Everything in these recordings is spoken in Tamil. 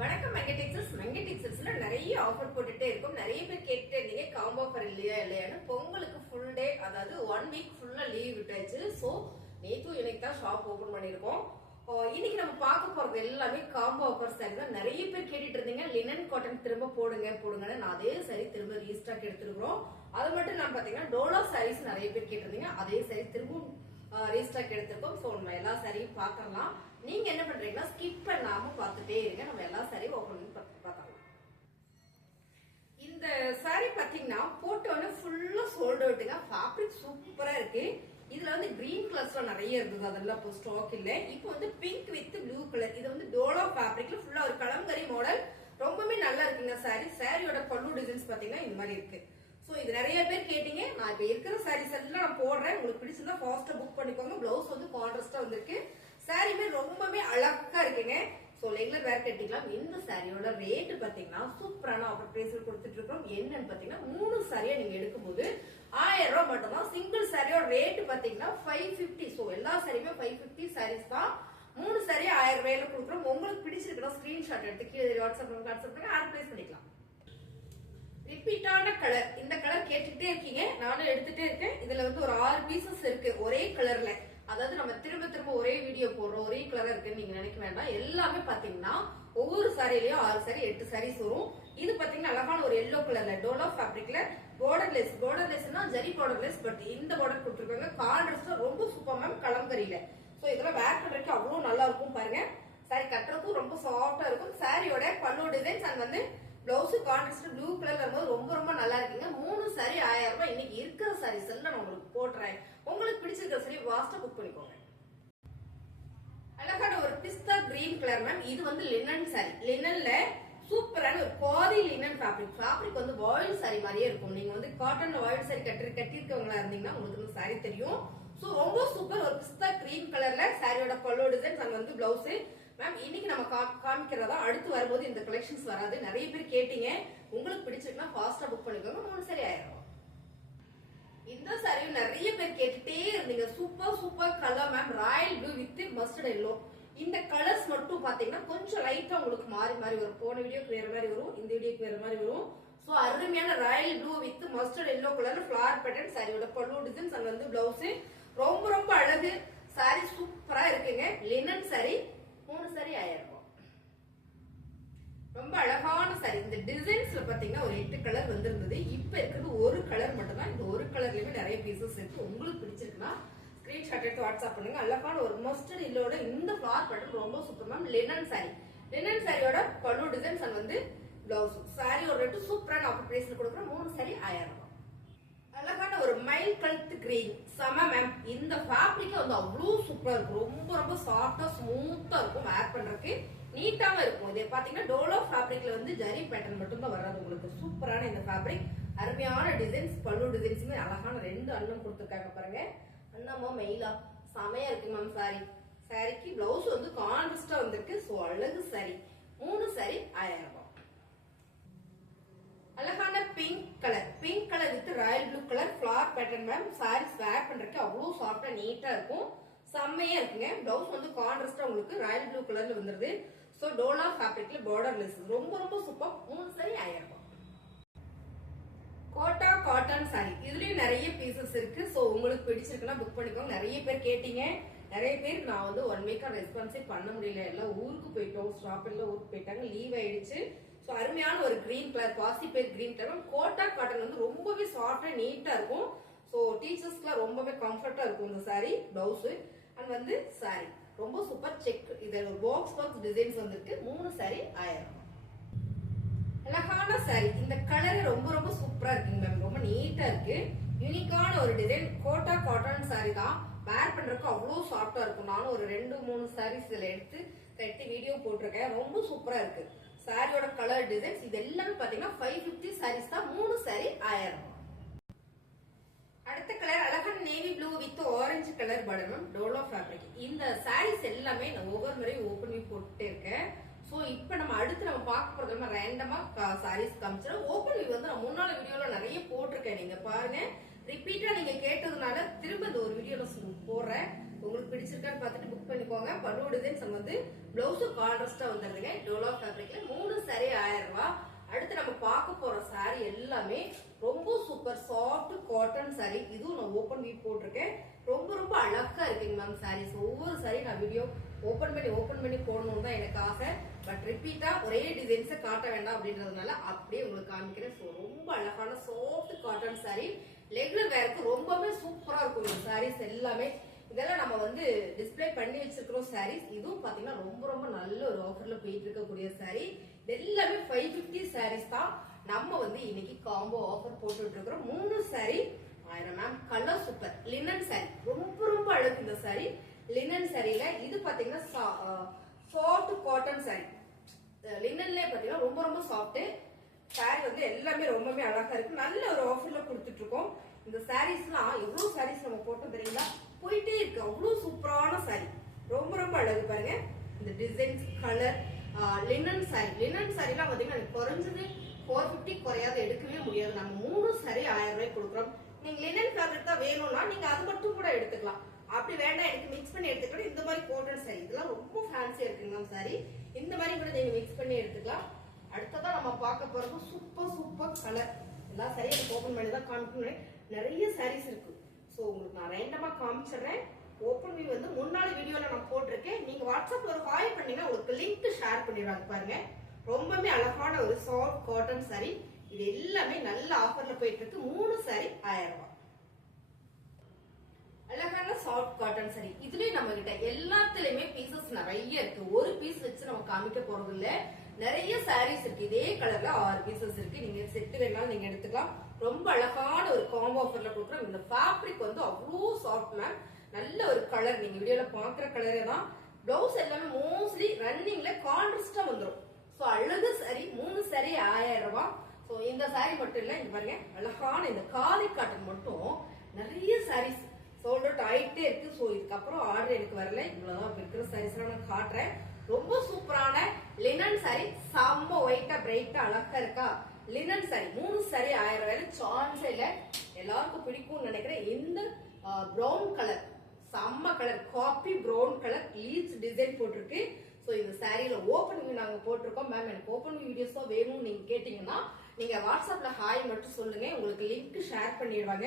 வணக்கம் மெங்கடெக்ஸஸ்ல நிறைய ஆஃபர் போட்டுட்டே இருக்கும். நிறைய பேர் கேட்டுட்டே இருந்தீங்க காம்போ ஆஃபர் இல்லையான்னு. பொங்கலுக்கு ஃபுல் டே, அதாவது 1 வீக் ஃபுல்லா லீவ் விட்டாச்சு. ஸோ நேற்று இன்னைக்கு தான் ஷாப் ஓபன் பண்ணிருக்கோம். இன்னைக்கு நம்ம பார்க்க போறது எல்லாமே காம்போ ஆஃபர் சாரி தான். நிறைய பேர் கேட்டுட்டு இருந்தீங்க லினன் காட்டன் திரும்ப போடுங்கன்னு. நான் அதே சாரி திரும்ப ரீஸ்டாக் எடுத்துருக்கோம். அது மட்டும் இல்லாம பாத்தீங்கன்னா டோலா சாரீஸ் நிறைய பேர் கேட்டிருந்தீங்க, அதே சாரி திரும்ப ரீஸ்டாக் எடுத்திருக்கோம். ஸோ நம்ம எல்லா சாரியும் பார்க்கலாம். நீங்க என்ன பண்றீங்கன்னா ஸ்கிப் பண்ணாம பார்த்துட்டே இருங்க. நம்ம எல்லா சாரியும் ஓபன் பண்ணி பார்க்கலாம். இந்த சாரி பாத்தீங்கன்னா போட்டோன்னு ஃபுல்லா சோல்ட் அவுட்டுங்க. ஃபேப்ரிக் சூப்பரா இருக்கு. இதுல வந்து கிரீன் கலர்ஸ்ல நிறைய இருந்தது, அதெல்லாம் இப்போ ஸ்டாக் இல்ல. இப்போ வந்து பிங்க் வித் ப்ளூ கலர். இது வந்து டோலா ஃபேப்ரிக்ல ஃபுல்லா ஒரு கலம்கரி மாடல். ரொம்பவே நல்லா இருக்குங்க சாரி. சாரியோட பல்லு டிசைன்ஸ் பாத்தீங்கன்னா இந்த மாதிரி இருக்கு. சோ இது நிறைய பேர் கேட்டீங்க. நான் இப்ப இருக்கிற சாரீஸ் எல்லாம் நான் போடுறேன். உங்களுக்கு பிடிச்சிருந்தா ஃபாஸ்டா புக் பண்ணிக்கோங்க. பிளவுஸ் வந்து கான்ட்ராஸ்டா வந்திருக்கு. சாரியுமே ரொம்பவே அழகா இருக்குங்க. சோ ரெகுலர் வேர் கட்டிக்கலாம். இந்த சாரியோட ரேட் பாத்தீங்கன்னா சூப்பரான ஆஃபர் பிரைஸ்ல கொடுத்துட்டு இருக்கோம். என்னன்னு பாத்தீங்கன்னா 3 சாரியா நீங்க எடுக்கும்போது 1000 ரூபாய் மட்டும் தான். சிங்கிள் சாரியோட ரேட் பாத்தீங்கன்னா 550. சோ எல்லா சாரியுமே 550 சாரீஸ் தான். 3 சாரி 1000 ரூபாயில கொடுக்குறோம். உங்களுக்கு பிடிச்சிருக்கா ஸ்கிரீன்ஷாட் எடுத்து கீழே வாட்ஸ்அப் ஆட் பிளேஸ் பண்ணிக்கலாம். ரிப்பீட்டான கலர். இந்த கலர் கேட்டுட்டே இருக்கீங்க, நானும் எடுத்துட்டே இருக்கேன். இதுல வந்து ஒரு 6 பீசஸ் இருக்கு ஒரே கலர்ல. அதாவது நம்ம திரும்ப திரும்ப ஒரே வீடியோ போடுறோம், ஒரே கலர் இருக்குன்னு நீங்க நினைக்க வேண்டாம். எல்லாமே பாத்தீங்கன்னா ஒவ்வொரு சாரிலயும் 6 சாரி 8 சாரீஸ் வரும். இது பாத்தீங்கன்னா அழகான ஒரு எல்லோ கலர்ல டோலா ஃபேப்ரிக்ல பார்டர்லெஸ்னா ஜரி பார்டர்லெஸ். பட் இந்த பார்டர் கொடுத்துருக்காங்க. கான்ட்ராஸ்டா ரொம்ப சூப்பர் மேம், கலம்கரியில. சோ இதெல்லாம் வேர் பண்றதுக்கு அவ்வளவு நல்லா இருக்கும் பாருங்க. சாரி கட்டுறதுக்கும் ரொம்ப சாஃப்டா இருக்கும். சாரியோட பல்லு டிசைன்ஸ் அண்ட் வந்து பிளவுஸ் கான்ட்ராஸ்ட் ப்ளூ கலர்ல இருக்கும்போது ரொம்ப ரொம்ப நல்லா இருக்குங்க. 3 சாரி 1000 ரூபாய். இன்னைக்கு இருக்கிற சாரீஸ் எல்லாம் நான் உங்களுக்கு போட்டுறேன். உங்களுக்கு பிடிச்சிருக்கிற சாரி வாஸ்டா புக் பண்ணிக்கோங்க. அழகான ஒரு பிஸ்தா கிரீன் கலர் மேம். இது வந்து லினன் சாரி. லினன்ல சூப்பரான ஒரு பாதி லினன் ஃபேப்ரிக் வந்து வாயில் சாரி மாதிரியே இருக்கும். நீங்க வந்து காட்டன்ல வாயில் சாரி கட்டிருக்கவங்களா இருந்தீங்கன்னா உங்களுக்கு இந்த சாரி தெரியும். சோ ரொம்ப சூப்பர். ஒரு பிஸ்தா கிரீன் கலர்ல சாரியோட பல்லோ டிசைன்ஸ் அங்க வந்து பிளவுஸ். மேம் இன்னைக்கு நம்ம காமிக்கிறதா, அடுத்து வரும்போது இந்த கலெக்ஷன்ஸ் வராது. நிறைய பேர் கேட்டீங்க. உங்களுக்கு பிடிச்சிருக்குன்னா ஃபாஸ்டா புக் பண்ணிக்கோங்க. 3 சாரி 1000 ரூபாய். இந்த சாரியும் நிறைய பேர் கேட்டுட்டே இருந்தீங்க. Super colour ma'am. Royal blue with mustard yellow. இந்த கலர்ஸ் மட்டும் பாத்தீங்கன்னா கொஞ்சம் லைட்டா உங்களுக்கு மாறி வரும். போன வீடியோக்கு வேற மாதிரி வரும், இந்த வீடியோக்கு வேற மாதிரி வரும். சோ அருமையான Royal blue with mustard yellow கலர்ல ஃபிளவர் பேட்டர்ன் சாரியோட பல்லு டிசைன்ஸ் அங்க வந்து பிளவுஸ். ரொம்ப ரொம்ப அழகு. சாரி சூப்பரா இருக்குங்க. Linen sorry. 3 சாரி 1000 ரூபாய். ரொம்ப அழகான சாரி. இந்த டிசைன்ஸ்ல பாத்தீங்கன்னா ஒரு 8 கலர் வந்திருந்தது. இப்ப இருக்கிறது ஒரு கலர் மட்டும் தான். இந்த ஒரு கலர்லயுமே நிறைய பீசஸ் இருக்கு. உங்களுக்கு பிடிச்சிருக்குன்னா ஸ்கிரீன்ஷாட் எடுத்து வாட்ஸ்அப் பண்ணுங்க. அழகான ஒரு மஸ்டர்ட் இல்லோட இந்த ஃபிளவர் பேட்டர்ன் ரொம்ப super ma'am. Linen sari. Linen சாரியோட பல்லு டிசைன்ஸ் அண்ட் வந்து பிளவுஸ். சாரியோட ரேட் சூப்பரான ஆஃபர் பிரைஸ்ல கொடுக்குறோம். 3 சாரி 1000 ரூபாய். அழகான ஒரு மைல் கழுத்து கிரீன் செம மேம். இந்த ஃபேப்ரிக் வந்து அவ்வளவு சூப்பரா இருக்கும். ரொம்ப ரொம்ப சாஃப்டா ஸ்மூத்தா இருக்கும். வேர் பண்றதுக்கு நீட்டாவும் இருக்கும். இது பாத்தீங்கன்னா டோலோ ஃபேப்ரிக்ல வந்து ஜரி பேட்டர்ன் மட்டும் தான் வராது உங்களுக்கு. சூப்பரான இந்த ஃபேப்ரிக். அருமையான டிசைன்ஸ். பல்லு டிசைன்ஸுமே அழகான 2 அண்ணம் கொடுத்துருக்காங்க பாருங்க. அண்ணாமா மெயிலா செமையா இருக்கு மேம். சாரிக்கு பிளவுஸ் வந்து கான்ட்ராஸ்டா வந்திருக்கு. சோ அழகு சாரி. 3 சாரி 1000 ரூபாய். அழகான pink colour with royal blue colour flower pattern ma'am. Saris wear பண்றதுக்கு அவ்வளவு சாஃப்டா நீட்டா இருக்கும். செம்மையா இருக்குங்க. பிளவுஸ் வந்து கான்ட்ராஸ்டா உங்களுக்கு ராயல் ப்ளூ கலர்ல வந்துருது. சோ டோலா ஃபேப்ரிக்ல பார்டர்லெஸ். ரொம்ப ரொம்ப சூப்பர். 3 சாரி 1000 ரூபாய். கோட்டா காட்டன் சாரி. இதுலயும் நிறைய பீசஸ் இருக்கு. சோ உங்களுக்கு பிடிச்சிருக்குன்னா புக் பண்ணிக்கோங்க. நிறைய பேர் கேட்டீங்க. நிறைய பேர் நான் வந்து 1 வீக்கா ரெஸ்பான்ஸே பண்ண முடியல. எல்லாம் ஊருக்கு போயிட்டோம். ஸ்டாப் எல்லாம் ஊருக்கு போயிட்டாங்க. லீவ் ஆயிடுச்சு. சோ அருமையான ஒரு கிரீன் கலர், பாசி பேர் கிரீன் கலர். கோட்டா காட்டன் வந்து ரொம்பவே சாஃப்டா நீட்டா இருக்கும். சோ டீச்சர்ஸ்க்குலாம் ரொம்பவே கம்ஃபர்ட்டா இருக்கும் இந்த சாரி. பிளவுஸ் அண்ட் வந்து சாரி ரொம்ப சூப்பர். செக் இது பாக்ஸ் டிசைன்ஸ் வந்திருக்கு. 3 சாரி 1000 ரூபாய். அழகான சாரி. இந்த கலர் ரொம்ப ரொம்ப சூப்பரா இருக்குங்க மேம். ரொம்ப நீட்டா இருக்கு. யூனிக்கான ஒரு டிசைன். கோட்டா காட்டன் சாரி தான். வேர் பண்றதுக்கு அவ்வளவு சாஃப்டா இருக்கும். நானும் ஒரு 2-3 சாரீஸ் இதுல எடுத்து கட்டி வீடியோ போட்டிருக்கேன். ரொம்ப சூப்பரா இருக்கு. சாரியோட கலர் டிசைன்ஸ் இது எல்லாமே பாத்தீங்கன்னா 550 சாரீஸ் தான். 3 சாரி 1000 ரூபாய். அடுத்த கலர் அழகான navy blue with orange colour border ma'am. Dolo fabric. இந்த சாரீஸ் எல்லாமே நான் ஒவ்வொரு முறையும் ஓபன் பண்ணி போட்டுட்டே இருக்கேன். சோ இப்ப நம்ம அடுத்து நம்ம பார்க்க போறது ரேண்டமா சாரீஸ் காமிச்சிடும். ஓபன் வியூ வந்து நான் முன்னால வீடியோல நிறைய போட்டிருக்கேன். நீங்க பாருங்க. ரிப்பீட்டா நீங்க கேட்டதுனால திரும்ப இந்த ஒரு வீடியோ போடுறேன். உங்களுக்கு பிடிச்சிருக்கான்னு பார்த்துட்டு புக் பண்ணிக்கோங்க. பல்லு டிசைன்ஸ் வந்து பிளவுஸும் கான்ட்ராஸ்டா வந்துருதுங்க. டோலா ஃபேப்ரிக்ல 3 சாரி 1000 ரூபாய். அடுத்து நம்ம பார்க்க போற சாரி எல்லாமே ரொம்ப சூப்பர் சாஃப்ட் காட்டன் சாரி. இதுவும் நான் ஓபன் வியூ போட்டிருக்கேன். ரொம்ப ரொம்ப அழகா இருக்குங்க மேம் சாரீஸ். ஒவ்வொரு சாரி நான் வீடியோ ஓபன் பண்ணி போடணும்னு தான் எனக்கு ஆசை. பட் ரிப்பீட்டா ஒரே டிசைன்ஸை காட்ட வேண்டாம் அப்படின்றதுனால அப்படியே உங்களுக்கு காமிக்கிறேன். ஸோ ரொம்ப அழகான சாஃப்ட் காட்டன் சாரி. ரெகுலர் வேருக்கு ரொம்பவே சூப்பரா இருக்கும் இந்த சாரீஸ் எல்லாமே. இதெல்லாம் நம்ம வந்து டிஸ்பிளே பண்ணி வச்சிருக்கிறோம் சாரீஸ். இதுவும் பாத்தீங்கன்னா ரொம்ப ரொம்ப நல்ல ஒரு ஆஃபர்ல போயிட்டு இருக்கக்கூடிய சாரி. எல்லாமே 550 சாரீஸ் தான் நம்ம வந்து இன்னைக்கு காம்போ ஆஃபர் போட்டுட்டு இருக்கிறோம். 3 sari 1000 ma'am. Colour super. Linen sorry ரொம்ப ரொம்ப அழகு இந்த சாரி. லினன் சாரியில இது பாத்தீங்கன்னா சாஃப்ட் காட்டன் சாரி. லினன்ல பாத்தீங்கன்னா ரொம்ப ரொம்ப சாஃப்ட் சாரி வந்து எல்லாமே ரொம்பவே அழகா இருக்கு. நல்ல ஒரு ஆஃபர்ல கொடுத்துட்டு இருக்கோம். இந்த சாரீஸ்லாம் எவ்வளவு சாரீஸ் நம்ம போட்டோம் தெரியுங்களா? போயிட்டே இருக்கு. அவ்வளவு சூப்பரான சாரி. ரொம்ப ரொம்ப அழகு பாருங்க. இந்த designs colour linen sari. Linen சாரிலாம் பாத்தீங்கன்னா குறைஞ்சது 450 குறையாத எடுக்கவே முடியாது. நம்ம 3 சாரி 1000 ரூபாய் கொடுக்குறோம். நீங்க லினன் ஃபேப்ரிக் தான் வேணும்னா நீங்க அது மட்டும் கூட எடுத்துக்கலாம். அப்படி வேண்டாம் எனக்கு மிக்ஸ் பண்ணி எடுத்துக்கலாம். இந்த மாதிரி காட்டன் சாரி இதெல்லாம் ரொம்ப ஃபேன்சியா இருக்குங்க சாரி. இந்த மாதிரி கூட நீங்க மிக்ஸ் பண்ணி எடுத்துக்கலாம். அடுத்ததான் நம்ம பார்க்க போறது சூப்பர் சூப்பர் கலர். எல்லா சாரியும் எனக்கு ஓபன் பண்ணி தான் காமிக்கணும். நிறைய சாரீஸ் இருக்கு. ஸோ உங்களுக்கு நான் ரேண்டமா காமிச்சிடுறேன். ஓப்பன் வியூ வந்து முன்னாடி வீடியோல நான் போட்டிருக்கேன். நீங்க வாட்ஸ்அப்ல ஒரு ஹாய் பண்ணீங்கன்னா உங்களுக்கு லிங்க் ஷேர் பண்ணிடுவாங்க பாருங்க. ரொம்பவே அழகான ஒரு சாஃப்ட் காட்டன் சாரி. இது எல்லாமே நல்ல ஆஃபர்ல போயிட்டு இருக்கு. 3 சாரி 1000 ரூபாய். அழகான சாஃப்ட் காட்டன் சாரி. இதுலயும் நம்ம கிட்ட எல்லாத்துலயுமே பீசஸ் நிறைய இருக்கு. ஒரு பீஸ் வச்சு நம்ம காமிக்க போறது இல்ல. நிறைய சாரீஸ் இருக்கு. இதே கலர்ல 6 பீசஸ் இருக்கு. நீங்க செட் வேணாலும் நீங்க எடுத்துக்கலாம். ரொம்ப அழகான ஒரு காம்போ ஆஃபர்ல கொடுக்குறோம். இந்த ஃபேப்ரிக் வந்து அவ்வளோ சாஃப்ட் மேம். நல்ல ஒரு கலர். நீங்க வீடியோல பாக்குற கலரே தான். பிளவுஸ் எல்லாமே மோஸ்ட்லி ரன்னிங்ல கான்ட்ராஸ்டா வந்துடும். ஸோ அழகு சாரி. 3 சாரி 1000 ரூபாய். ஸோ இந்த சாரி மட்டும் இல்ல. இங்க பாருங்க அழகான இந்த காதி காட்டன் மட்டும் நிறைய சாரீஸ் சோல்ட் அவுட் ஆயிட்டே இருக்கு. ஸோ இதுக்கப்புறம் ஆர்டர் எனக்கு வரல. இவ்வளவுதான் இருக்கிற சாரீஸ் நான் காட்டுறேன். ரொம்ப சூப்பரான லினன் சாரி. செம்ம ஒயிட்டா பிரைட்டா அழகா இருக்கா லினன் சாரி. 3 சாரி 1000 ரூபாயில சான்ஸ் இல்ல. எல்லாருக்கும் பிடிக்கும்னு நினைக்கிறேன். இந்த பிரவுன் கலர் செம்ம colour coffee brown colour leaves design போட்டிருக்கு. ஸோ இந்த சாரியில ஓப்பன் வியூ நாங்க போட்டிருக்கோம். மேம் எனக்கு ஓப்பன் வியூ வீடியோஸ் தான் வேணும்னு நீங்க கேட்டீங்கன்னா நீங்க வாட்ஸ்அப்ல ஹாய் மட்டும் சொல்லுங்க. உங்களுக்கு லிங்க் ஷேர் பண்ணிடுவாங்க.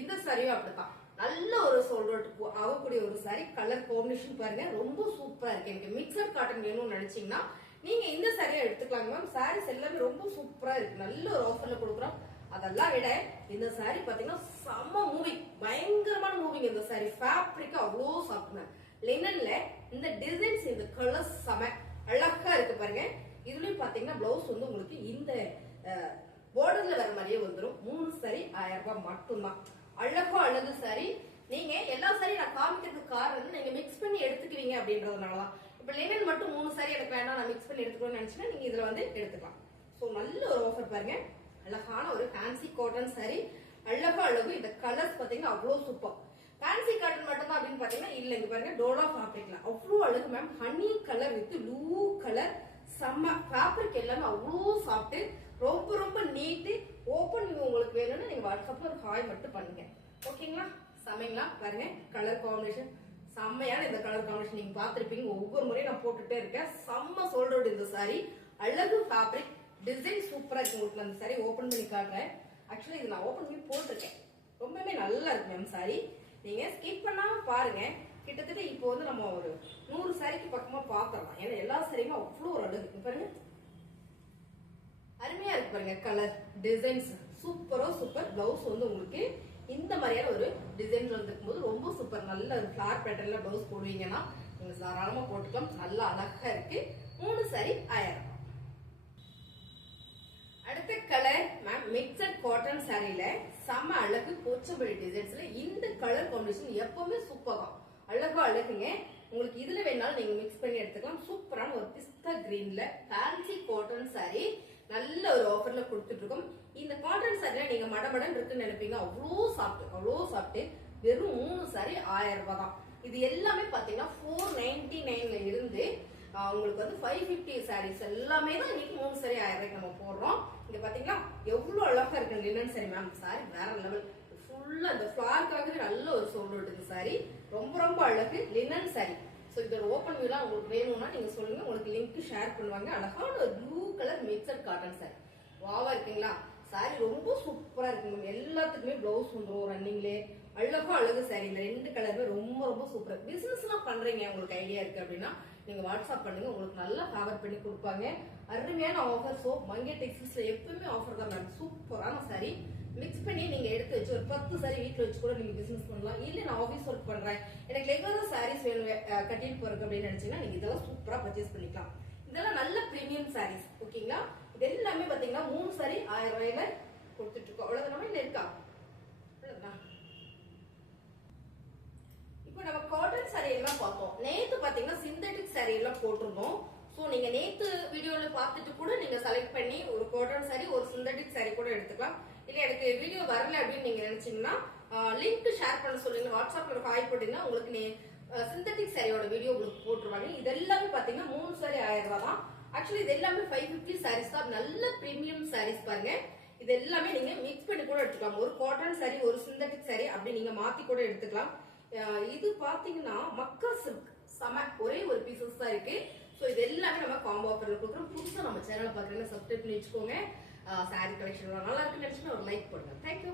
இந்த சாரியும் அப்படித்தான் நல்ல ஒரு சோல்ட் ஆகக்கூடிய ஒரு சாரி. கலர் காம்பினேஷன் பாருங்க ரொம்ப சூப்பரா இருக்கு. எனக்கு மிக்சர் காட்டன் வேணும்னு நினைச்சீங்கன்னா நீங்க இந்த சாரியை எடுத்துக்கலாங்க மேம். சாரீஸ் எல்லாமே ரொம்ப சூப்பரா இருக்கு. நல்ல ஒரு ஆஃபர்ல கொடுக்குறோம். அதெல்லாம் விட இந்த சாரி பாத்தீங்கன்னா செம்ம மூவிங். பயங்கரமான மூவிங் இந்த சாரி. ஃபேப்ரிக் அவ்வளோ சாஃப்ட் மேம். லினன்ல இந்த டிசைன்ஸ் இந்த கலர்ஸ் செம அழகா இருக்கு பாருங்க. இதுலயும் பாத்தீங்கன்னா பிளவுஸ் வந்து உங்களுக்கு இந்த பார்டர்ல வர மாதிரியே வந்துடும். 3 சாரி 1000 ரூபாய் மட்டும்தான். அழகா அழகு சாரி. நீங்க எல்லா சாரி நான் காமிக்கிறதுக்கு காரணம் நீங்க மிக்ஸ் பண்ணி எடுத்துக்குவீங்க அப்படின்றதுனாலதான். இப்ப லினன் மட்டும் 3 சாரி எனக்கு வேண்டாம் நான் மிக்ஸ் பண்ணி எடுத்துக்கணும்னு நினைச்சீங்கன்னா நீங்க இதுல வந்து எடுத்துக்கலாம். சோ நல்ல ஒரு ஆஃபர் பாருங்க. அழகான ஒரு ஃபேன்சி காட்டன் சாரி. அழகா அழகு. இந்த கலர்ஸ் பாத்தீங்கன்னா அவ்வளவு சூப்பர். ஃபேன்சி காட்டன் மட்டும் தான் அப்படின்னு பாத்தீங்கன்னா இல்ல. இங்க பாருங்க டோலா ஃபேப்ரிக்ல அவ்வளவு அழகு ma'am. Honey colour with blue colour செம்ம ஃபேப்ரிக். எல்லாமே அவ்வளவு சாஃப்ட். ரொம்ப ரொம்ப நீட். ஓப்பன் வியூ உங்களுக்கு வேணும்னா நீங்க வாட்ஸ்அப்ல ஒரு ஹாய் மட்டும் பண்ணுங்க. ஓகேங்களா? சமைங்களா பாருங்க. கலர் காம்பினேஷன் செம்மையான இந்த கலர் காம்பினேஷன் நீங்க பாத்திருப்பீங்க. ஒவ்வொரு முறையும் நான் போட்டுட்டே இருக்கேன். செம்ம சோல்ட் அவுட் இந்த சாரி. அழகு ஃபேப்ரிக் டிசைன் சூப்பரா இருக்கு. உங்களுக்கு அந்த சாரி ஓபன் பண்ணி காட்டுறேன். ஆக்சுவலி இது நான் ஓபன் பண்ணி போட்டிருக்கேன். ரொம்பவே நல்லா இருக்கு மேம் சாரி. நீங்க ஸ்கிப் பண்ணாம பாருங்க. கிட்டத்தட்ட இப்போ வந்து நம்ம ஒரு 100 சாரிக்கு பக்கமா பாத்திரலாம். ஏன்னா எல்லா சாரியுமே அவ்வளவு ஒரு அழகு பாருங்க. அருமையா இருக்கு பாருங்க. கலர் டிசைன்ஸ் சூப்பரோ சூப்பர். பிளவுஸ் வந்து உங்களுக்கு இந்த மாதிரியான ஒரு டிசைன்ல வந்துருக்கும் போது ரொம்ப சூப்பர். நல்ல ஒரு ஃபிளார் பேட்டர்ன்ல பிளவுஸ் போடுவீங்கன்னா நீங்க தாராளமா போட்டுக்கலாம். நல்லா அழகா இருக்கு. 3 சாரி 1000. அடுத்த கலர் மேம் மிக்சட் காட்டன் சாரியில செம்ம அழகு போச்சம்பள்ளி டிசைன்ஸ்ல இந்த கலர் காம்பினேஷன் எப்பவுமே சூப்பரா அழகா அழகுங்க. உங்களுக்கு இதுல வேணாலும் நீங்க மிக்ஸ் பண்ணி எடுத்துக்கலாம். சூப்பரான ஒரு பிஸ்தா கிரீன்ல ஃபேன்சி காட்டன் சாரி நல்ல ஒரு ஆஃபர்ல கொடுத்துட்டு இருக்கோம். இந்த காட்டன் சாரில நீங்க மடமடன் இருக்குன்னு நினைப்பீங்க. அவ்வளோ சாப்பிட்டு வெறும் 3 சாரி 1000 ரூபாய் தான். இது எல்லாமே பாத்தீங்கன்னா 499ல இருந்து உங்களுக்கு வந்து 550 சாரீஸ் எல்லாமே தான் இன்னைக்கு 3 சாரி 1000 ரூபாய்க்கு நம்ம போடுறோம். இங்க பாத்தீங்களா எவ்வளவு அழகா இருக்கு லினன் சாரி மேம். சாரி வேற லெவல். ஃபுல்லா அந்த ஃபிளார்க்காகவே நல்ல ஒரு சோல்ட் அவுட்டுங்க சாரி. ரொம்ப ரொம்ப அழகு லினன் சாரி. ஸோ இதோட ஓப்பன் வியூலாம் உங்களுக்கு வேணும்னா நீங்க சொல்லுங்க, உங்களுக்கு லிங்க் ஷேர் பண்ணுவாங்க. அழகான ஒரு blue colour mixed cotton sorry. வாவா இருக்குங்களா? சாரி ரொம்ப சூப்பரா இருக்குங்க. எல்லாத்துக்குமே பிளவுஸ் வந்துடும் ரன்னிங்லே. அழகா அழகு சாரி. இந்த ரெண்டு கலருமே ரொம்ப ரொம்ப சூப்பர். பிசினஸ்லாம் பண்றீங்க, உங்களுக்கு ஐடியா இருக்கு அப்படின்னா நீங்க வாட்ஸ்அப் பண்ணுங்க, உங்களுக்கு நல்லா ஃபேவர் பண்ணி கொடுப்பாங்க. அருமையான ஆஃபர். ஸோ மங்கை டெக்ஸ்டைல்ஸ்ல எப்பவுமே ஆஃபர் தான் மேம். சூப்பரான சாரி. மிக்ஸ் பண்ணி நீங்க எடுத்து வச்சு ஒரு 10 சாரி வீட்டுல வச்சு கூட நீங்க பிசினஸ் பண்ணலாம். இல்ல நான் ஆபீஸ் ஒர்க் பண்றேன், எனக்கு ரெகுலரா சாரீஸ் வேணும் கட்டிட்டு போறதுக்கு அப்படின்னு நினைச்சீங்கன்னா நீங்க இதெல்லாம் சூப்பரா பர்ச்சேஸ் பண்ணிக்கலாம். இதெல்லாம் நல்ல பிரீமியம் சாரீஸ். ஓகேங்களா? இது எல்லாமே பாத்தீங்கன்னா 3 சாரி 1000 ரூபாயில கொடுத்துட்டு இருக்கோம். அவ்வளவுதானே இல்ல இருக்கா? அவ்வளவுதான். இப்போ நம்ம காட்டன் சாரி எல்லாம் பார்த்தோம். நேத்து பாத்தீங்கன்னா சிந்தட்டிக் சாரி எல்லாம் போட்டிருந்தோம். சோ நீங்க நேத்து வீடியோல பார்த்துட்டு கூட நீங்க செலக்ட் பண்ணி ஒரு காட்டன் சாரி ஒரு சிந்தட்டிக் சாரி கூட எடுத்துக்கலாம். இல்ல எனக்கு வீடியோ வரல அப்படின்னு நீங்க நினைச்சீங்கன்னா லிங்க் ஷேர் பண்ண சொல்லுங்க. வாட்ஸ்அப்ல ஒரு ஹாய் போட்டீங்கன்னா உங்களுக்கு சிந்தட்டிக் சாரியோட வீடியோ உங்களுக்கு போட்டுருவாங்க. இது எல்லாமே பாத்தீங்கன்னா 3 சாரி 1000 ரூபாய் தான். ஆக்சுவலி இது எல்லாமே 550 சாரீஸ் தான். நல்ல பிரீமியம் சாரீஸ் பாருங்க. இது எல்லாமே நீங்க மிக்ஸ் பண்ணி கூட எடுத்துக்கலாம். ஒரு காட்டன் சாரி ஒரு சிந்தட்டிக் சாரி அப்படி நீங்க மாத்தி கூட எடுத்துக்கலாம். இது பாத்தீங்கன்னா மக்கள் சில்க் செம ஒரே ஒரு பீசஸ் தான் இருக்கு. சோ இது எல்லாமே நம்ம காம்போ ஆஃபர்ல கொடுக்குறோம். புதுசா நம்ம சேனலை பாக்குறீங்கன்னா சப்ஸ்கிரைப் பண்ணி வச்சுக்கோங்க. சாரி கலெக்ஷன் நல்லா இருக்குன்னு நினைச்சுன்னா ஒரு லைக் போடுங்க. தேங்க்யூ.